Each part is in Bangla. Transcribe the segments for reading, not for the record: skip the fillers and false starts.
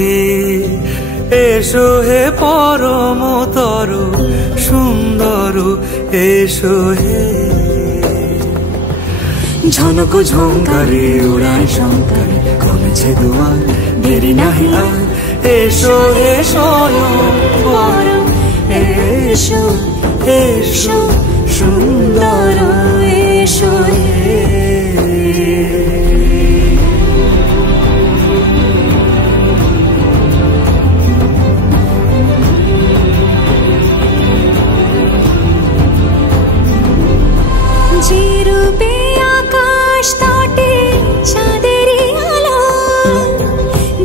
মাঝে এসো হে পরমতর সুন্দর এসো হে। ঝনক ঝঙ্কারে উড়ায় শঙ্কারে কমেছে দুয়ার দেরি নাহি আর এসো হে স্বয়ংবর এসো এসো সুন্দর এসো হে। যে রূপে আকাশ তটে চাঁদেরই আলো,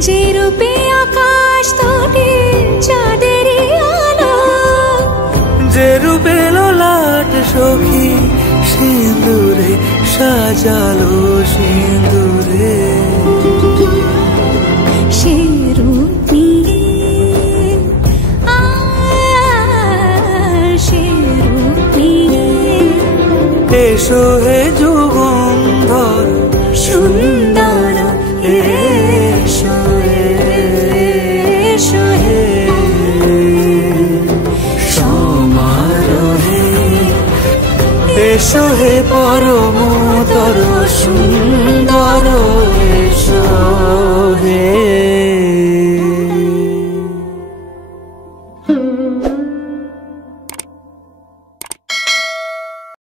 যে রূপে আকাশ তটে চাঁদেরই আলো, যে রূপে ললাট সখী সিঁদুরে সাজালো সিঁদুরে, সে রূপ নিয়ে সে রূপ নিয়ে এসো হে যুগন্ধর সুন্দর এসো এসো হে। সমারোহে এসো হে পর